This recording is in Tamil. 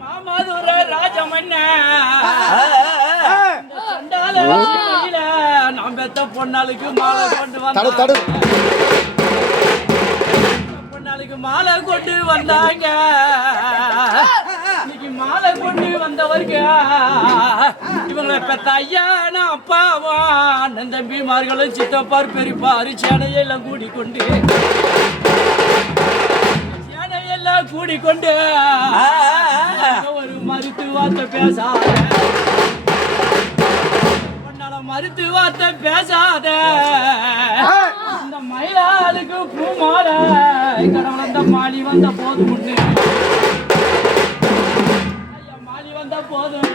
மாமதுர ராஜமன்ன. நான் பெத்த பொன்னாளுக்கு மாலை கொண்டு தடு பொன்னாளுக்கு மாலை கொண்டு வந்தாங்க. இன்னைக்கு மாலை கொண்டு வந்தவருக்கு இவங்களை பெத்த ஐயான அப்பாவா அண்ணன் தம்பிமார்களும் சித்தப்பார் பெரியப்பாரு சேனையெல்லாம் கூடிக்கொண்டு சேனையெல்லாம் மூடிக்கொண்டு ஒரு மருத்துவத்தை பேசாத. உன்னால மருத்துவத்தை பேசாத. அந்த மயிலாளுக்கு பூமாலை. கடவுள் அந்த மாலி வந்த போது முன்னு ஐயா மாலி வந்த போதும்